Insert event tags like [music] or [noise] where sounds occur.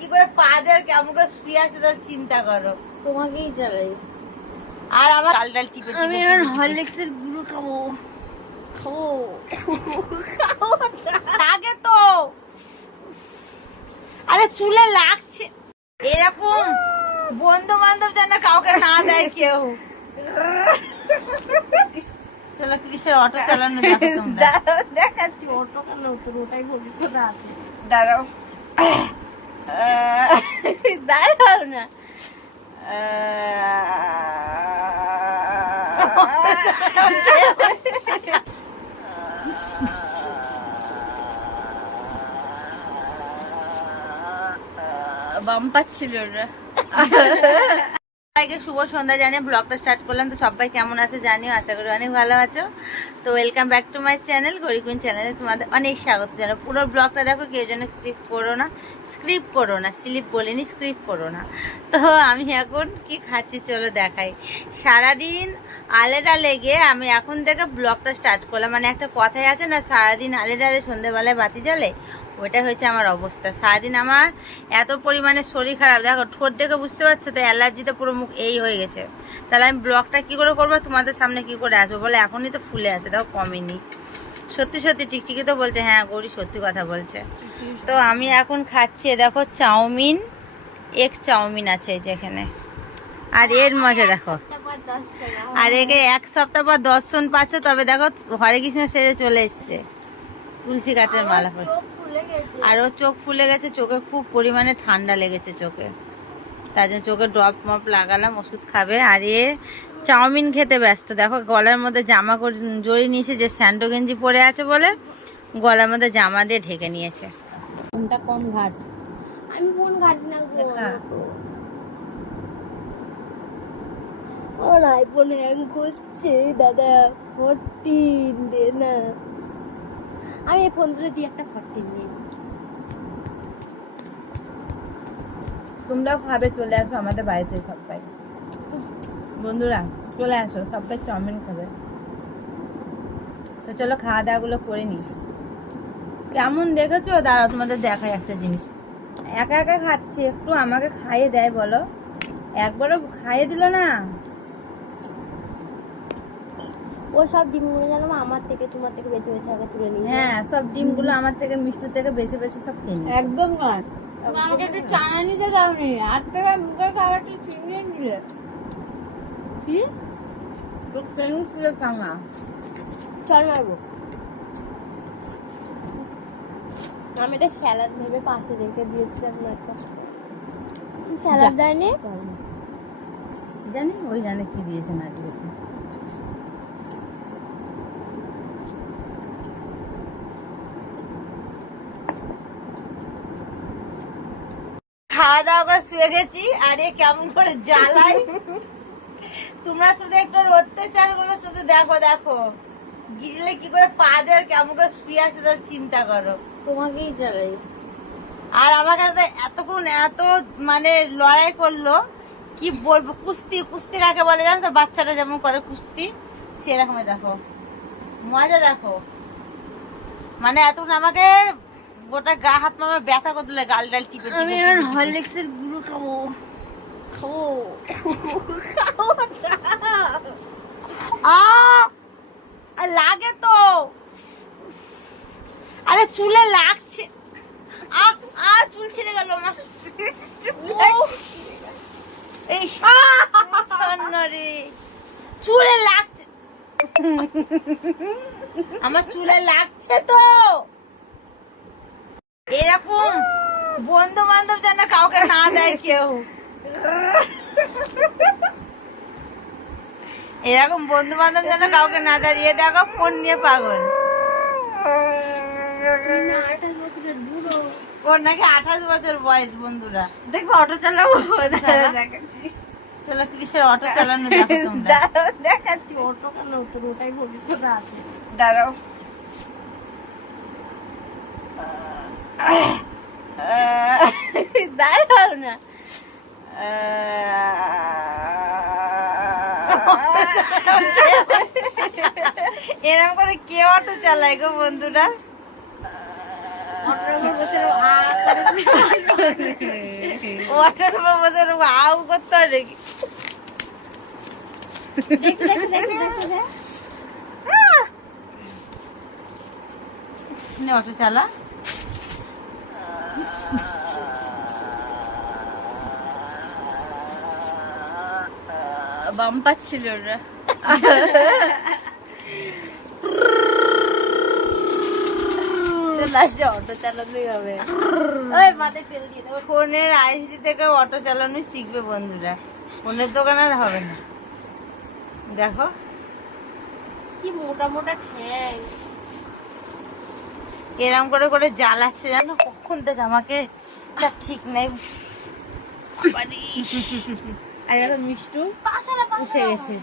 কি করে পা দেয় আর কেমন করে শুয়ে আছে তার চিন্তা করো। তোমাকেই চালাই আর আমার ডাল ডাল টিপে আমি। হরলিক্সের গুঁড়ো খাব। খাব। লাগে তো। আরে চুলে লাগছে। এরকম বন্ধু বান্ধব যেন কাউকে না দেয় কেউ। চলো অটো চালানো তোমরা। দেখাচ্ছি। অটো কেন তোর ওটাই ভবিষ্যতে আছে। দাঁড়াও। দাঁড়াও না বাম পাচ্ছিল ওরা সবাইকে শুভ সন্ধ্যা জানিয়ে ব্লগটা স্টার্ট করলাম। তো সবাই কেমন আছে জানিও, আশা করি অনেক ভালো আছো। তো welcome back to my channel গরিকুইন চ্যানেলে তোমাদের অনেক স্বাগত জানাই পুরো ব্লগটা দেখো, কেউ যেন স্ক্রিপ্ট করো না। স্ক্রিপ্ট করো না স্লিপ বলিনি স্ক্রিপ্ট করো না। তো আমি এখন কি খাচ্ছি চলো দেখাই। সারাদিন আলে ডালে গিয়ে আমি এখন থেকে ব্লগটা স্টার্ট করলাম। মানে একটা কথাই আছে না, সারাদিন আলে ডালে সন্ধ্যেবেলায় বাতি জ্বলে ওটা হয়েছে আমার অবস্থা। সারাদিন আমার এত পরিমাণে শরীর খারাপ। দেখো, ঠোঁট দেখে বুঝতে পারছ তো অ্যালার্জিতে পুরো মুখ এই হয়ে গেছে। তাহলে আমি ব্লগটা কি করে করব? তোমাদের সামনে কি করে আসব বলে? এখনই তো ফুলে আছে দেখো কমেনি। সত্যি সত্যি, টিকটিকি তো বলছে হ্যাঁ গৌরী সত্যি কথা বলছে। তো আমি এখন খাচ্ছি দেখো, চাউমিন এক চাউমিন আছে এই যে এখানে। আর এর মজা, দেখো। আর একে এক সপ্তাহ পর দর্শন পাচ্ছ, তবে দেখো, হরে কৃষ্ণ সেরে চলে এসছে। তুলসী কাঠের মালা পরে। ফুলে গেছে। আর ওর চোখ ফুলে গেছে চোখে খুব পরিমাণে ঠান্ডা লেগেছে চোখে। তার জন্য চোখে ড্রপ মপ লাগালাম ওষুধ খাবে। আর এ চাউমিন খেতে ব্যস্ত। দেখো গলার মধ্যে জামা করে জড়িয়ে নিয়েছে যে স্যান্ডো গেঞ্জি পরে আছে বলে গলার মধ্যে জামা দিয়ে ঢেকে নিয়েছে। কোনটা কম ঘাট? আমি ফোন ঘাট না গো দেখা। আমার আইফোন হ্যাং করছে দাদা ফোরটিন দে না। আমি এই ফোন ধরে দিয়ে একটা ফোরটিন নিয়ে তোমরাও খাবে চলে আসো, আমাদের বাড়িতে সবাই। বন্ধুরা, চলে আসো, সবাই চাউমিন খাবে। তো চলো খাওয়া দাওয়া গুলো করে নি কেমন দেখেছ? দাঁড়াও, তোমাদের দেখাই একটা জিনিস। একা একা খাচ্ছে, একটু আমাকে খাইয়ে দেয় বলো। একবারও খাইয়ে দিল না? ও সব ডিমগুলো জানো আমার থেকে তোমার থেকে বেছে বেছে আগে তুলে নিই। হ্যাঁ সব ডিমগুলো আমার থেকে মিষ্টি থেকে বেছে বেছে সব খেয়ে নিই। একদম নয়। আমাকে একটু চানা নিতে দাওনি আর থেকে মুখের খাবারটা ছিনিয়ে নিলে। কি? তো খেয়ে তুলে খাও না। চল মারবো আমি এটা স্যালাড ভেবে পাশে রেখে দিয়েছিলাম না একটা। স্যালাড দেয়নি? জানি ওই জানে কি দিয়েছে না দিয়েছে। খাওয়া দাওয়া করে শুয়ে গেছি আর এ কেমন করে জ্বালাই। তোমরা শুধু একটু অত্যাচারগুলো শুধু দেখো দেখো। গিরিলে কি করে পা দেয় কেমন করে শুয়ে আছে তার চিন্তা করো। তোমাকেই চালাই আর আমার কাছে এতক্ষণ এত মানে লড়াই করল কি বলব কুস্তি কুস্তি কাকে বলে জানো তো? বাচ্চারা যেমন করে কুস্তি সেরকম দেখো। মজা দেখো। মানে এতক্ষণ আমাকে গোটা গা হাত মামা ব্যথা করে দিলে গাল ডাল টিপে আমি। হরলিক্সের গুঁড়ো খাব। খাব। খাব আর লাগে তো। আরে চুলে লাগছে। আ আ চুল ছিঁড়ে গেল আমার! এই রে। চুলে লাগছে। আমার চুলে লাগছে তো। এরকম বন্ধু বান্ধব যেন কাউকে না দেয় কেউ। এরকম বন্ধু বান্ধব যেন কাউকে না দাঁড়িয়ে দেখো ফোন নিয়ে পাগল। ওর নাকি আঠাশ বছর বয়স বন্ধুরা। দেখব অটো চালাবো? চালা। দেখাচ্ছি। চলো কিসের অটো চালানো দেখো তোমরা? দেখাচ্ছি। অটো কেন তোর ওটাই আছে। দাঁড়াও। [laughs] দাঁড়াও না। এরকম করে কে অটো চালায় গো বন্ধুরা? অটোর আউ করতে হয় নাকি? অটো চালা। বাম পাচ্ছিল ওরা লাস্টে অটো চালানোই হবে ওই মাথায় তেল দিয়ে দেবো ফোনের আইসডি থেকে অটো চালানো শিখবে বন্ধুরা। ফোনের দোকান আর হবে না। দেখো। কি মোটা মোটা ঠ্যাং। এরম করে করে জ্বালাচ্ছে জানো কখন থেকে আমাকে তা ঠিক নেই। আর এখন মিষ্টু এসে গেছে।